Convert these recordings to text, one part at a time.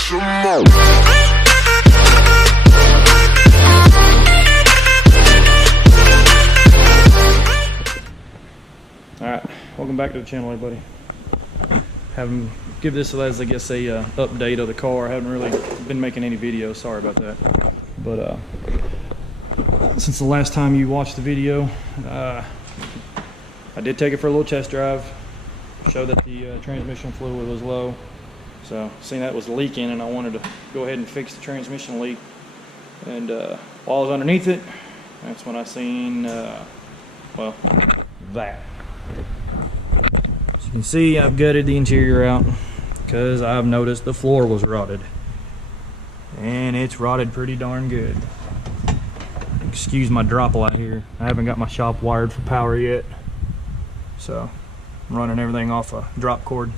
some more. Alright, welcome back to the channel, everybody. Give this as, I guess, a update of the car. I haven't really been making any videos, sorry about that. But since the last time you watched the video, I did take it for a little test drive. Showed that the transmission fluid was low. So, seeing that was leaking, and I wanted to go ahead and fix the transmission leak. And while I was underneath it, that's when I seen, well, that. As you can see, I've gutted the interior out because I've noticed the floor was rotted. And it's rotted pretty darn good. Excuse my drop light here. I haven't got my shop wired for power yet. So, I'm running everything off a drop cord.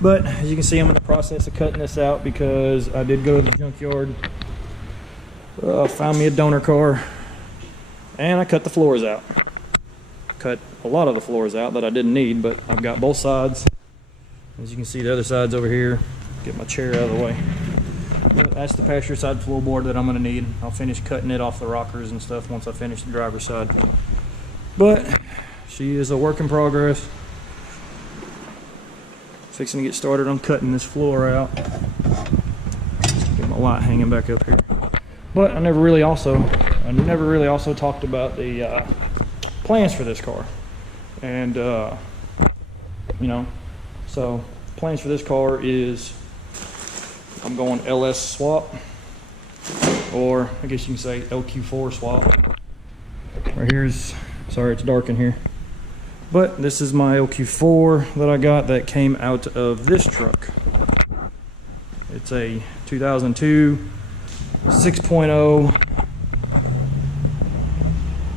But, as you can see, I'm in the process of cutting this out because I did go to the junkyard. Found me a donor car. And I cut the floors out. Cut a lot of the floors out that I didn't need, but I've got both sides. As you can see, the other side's over here. Get my chair out of the way. But that's the passenger side floorboard that I'm going to need. I'll finish cutting it off the rockers and stuff once I finish the driver's side. But she is a work in progress. Fixing to get started on cutting this floor out. Get my light hanging back up here. But I never really also talked about the plans for this car. And you know, so plans for this car is I'm going LS swap, or I guess you can say LQ4 swap. Right here's, sorry it's dark in here, but this is my LQ4 that I got that came out of this truck. It's a 2002 6.0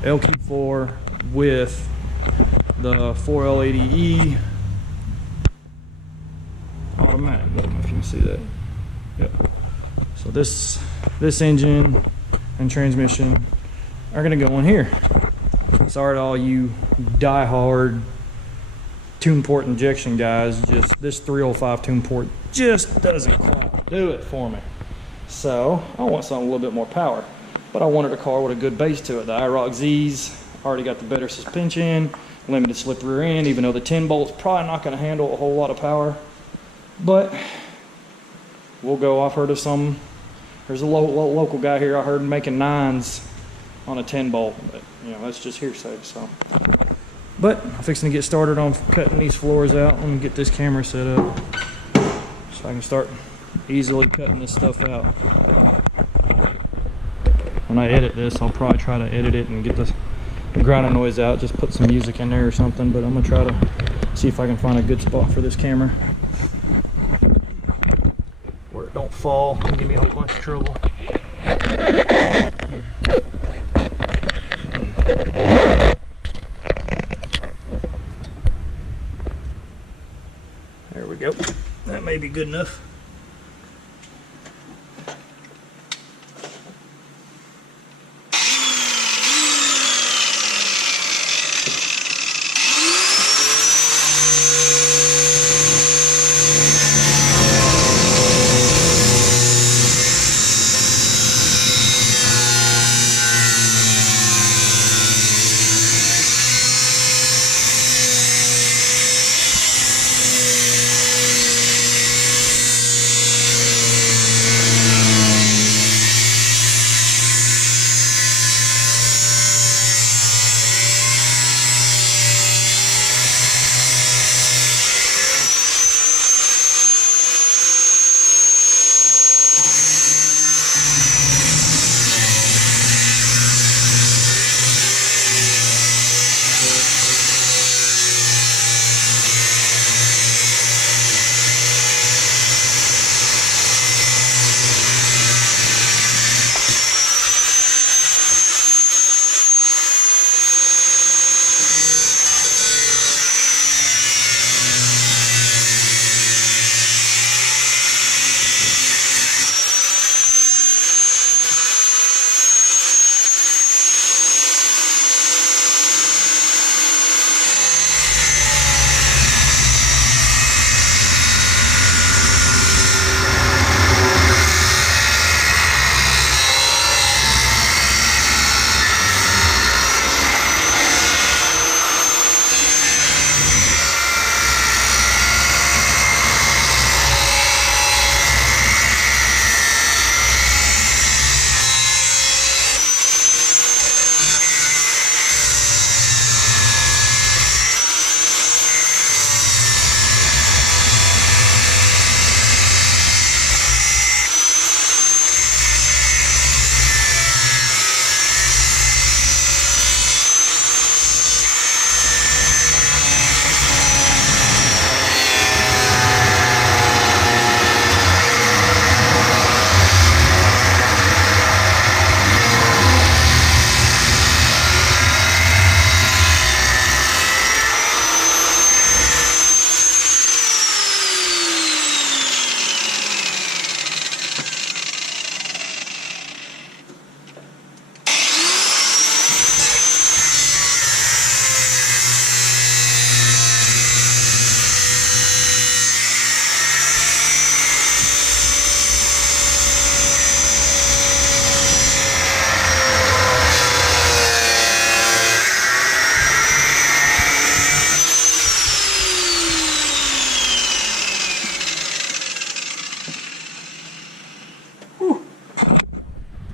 LQ4 with the 4L80E automatic. I don't know if you can see that. Yep. So this engine and transmission are gonna go in here. Sorry to all you die-hard tune port injection guys, just this 305 tune port just doesn't quite do it for me. So I want something a little bit more power, but I wanted a car with a good base to it. The Iroc Z's already got the better suspension, limited slip rear end, even though the 10 bolt's probably not going to handle a whole lot of power. But we'll go. I've heard of some. There's a local guy here I heard making 9s on a 10 bolt, but you know that's just hearsay. So, but I'm fixing to get started on cutting these floors out and get this camera set up so I can start easily cutting this stuff out. When I edit this, I'll probably try to edit it and get the grinding noise out, just put some music in there or something, but I'm gonna try to see if I can find a good spot for this camera where it don't fall and give me a whole bunch of trouble. There we go. That may be good enough.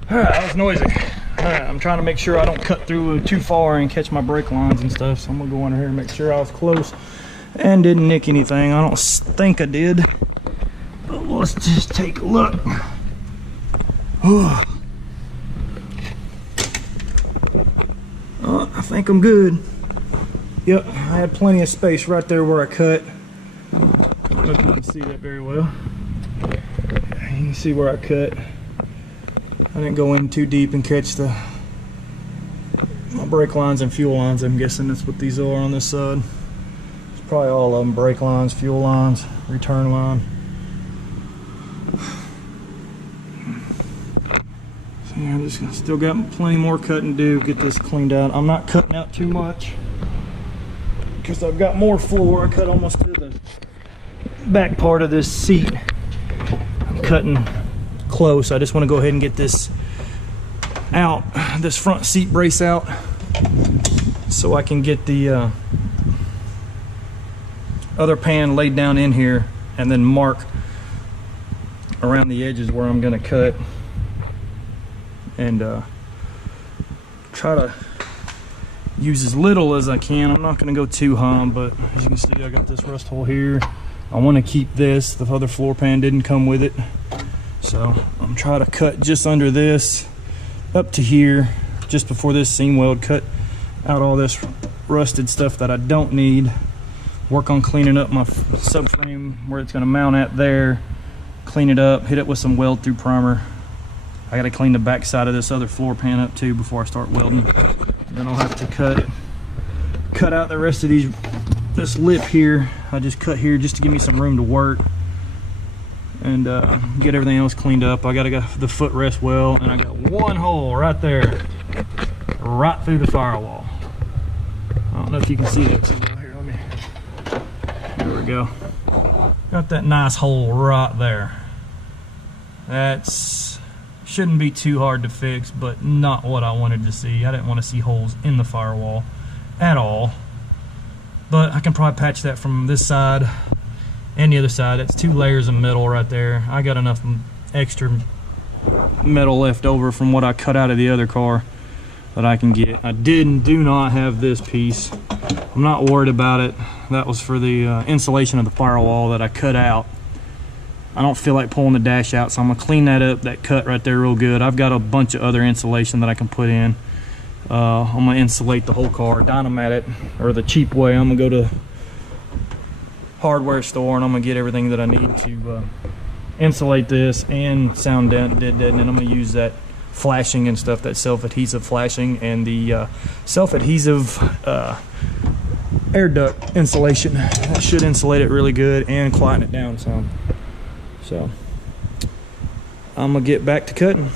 That was noisy. I'm trying to make sure I don't cut through too far and catch my brake lines and stuff, so I'm gonna go under here and make sure I was close and didn't nick anything. I don't think I did, but let's just take a look. I think I'm good. Yep, I had plenty of space right there where I cut. I don't know if you can see that very well. You can see where I cut. I didn't go in too deep and catch my brake lines and fuel lines. I'm guessing that's what these are on this side. It's probably all of them: brake lines, fuel lines, return line. So yeah, I just still got plenty more cutting to do. Get this cleaned out. I'm not cutting out too much because I've got more floor. I cut almost to the back part of this seat. I'm cutting close. I just want to go ahead and get this out, this front seat brace out, so I can get the other pan laid down in here and then mark around the edges where I'm going to cut, and try to use as little as I can. I'm not going to go too high, but as you can see, I got this rust hole here. I want to keep this. The other floor pan didn't come with it, so I'm trying to cut just under this up to here, just before this seam weld. Cut out all this rusted stuff that I don't need. Work on cleaning up my subframe where it's going to mount at there. Clean it up, hit it with some weld through primer. I got to clean the back side of this other floor pan up too before I start welding. Then I'll have to cut out the rest of this lip here. I just cut here just to give me some room to work and get everything else cleaned up. I gotta get the footrest well, and I got one hole right there, right through the firewall. I don't know if you can see that. So here, there we go. Got that nice hole right there. That's shouldn't be too hard to fix, but not what I wanted to see. I didn't want to see holes in the firewall at all. But I can probably patch that from this side and the other side. It's 2 layers of metal right there. I got enough extra metal left over from what I cut out of the other car that I can get. I do not have this piece. I'm not worried about it. That was for the insulation of the firewall that I cut out. I don't feel like pulling the dash out, so I'm gonna clean that up, that cut right there, real good. I've got a bunch of other insulation that I can put in. I'm gonna insulate the whole car, dynamat it, or the cheap way. I'm gonna go to hardware store and I'm gonna get everything that I need to insulate this and sound deaden, and I'm gonna use that flashing and stuff, that self-adhesive flashing, and the self-adhesive air duct insulation. That should insulate it really good and quieten it down some. So I'm gonna get back to cutting.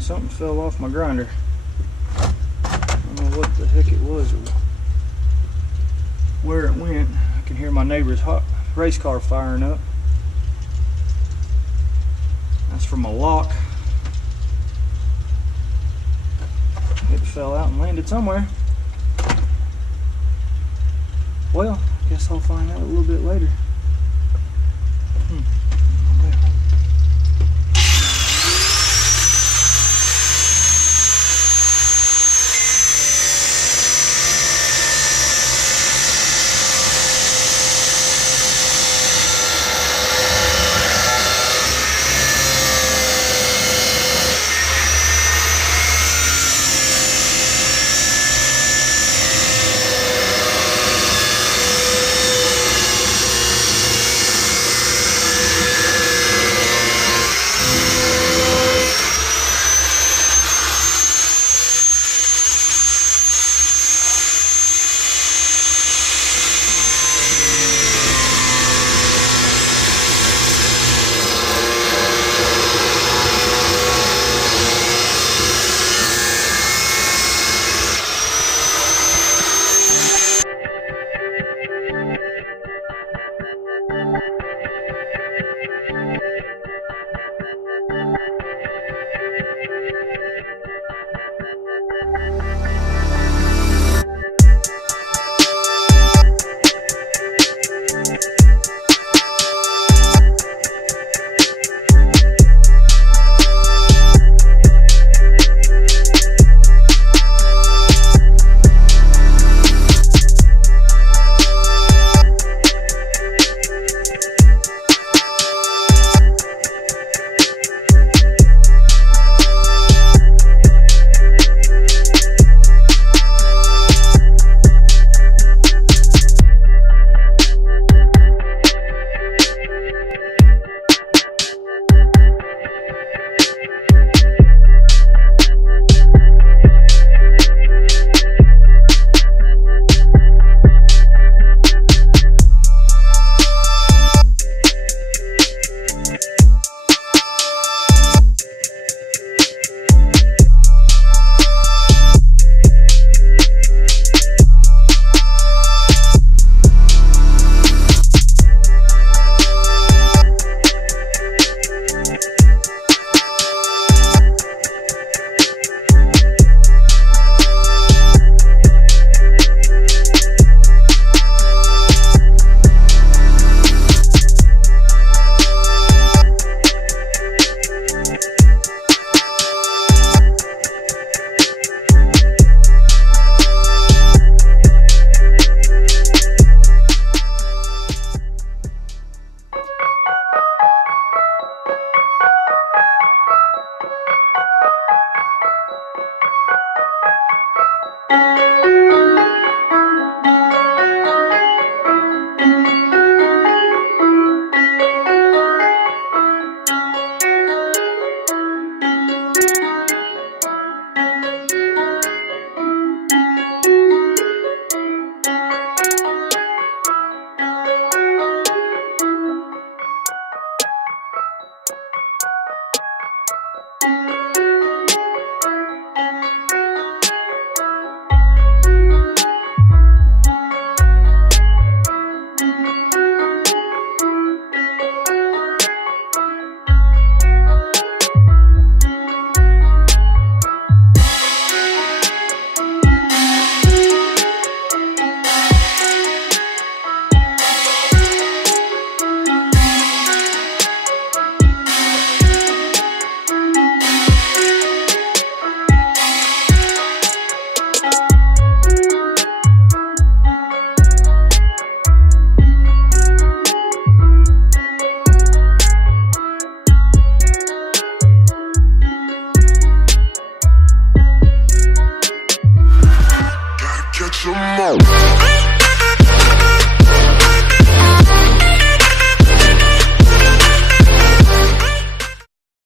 Something fell off my grinder. I don't know what the heck it was or where it went. I can hear my neighbor's race car firing up. That's from a lock. It fell out and landed somewhere. Well, Guess I'll find out a little bit later.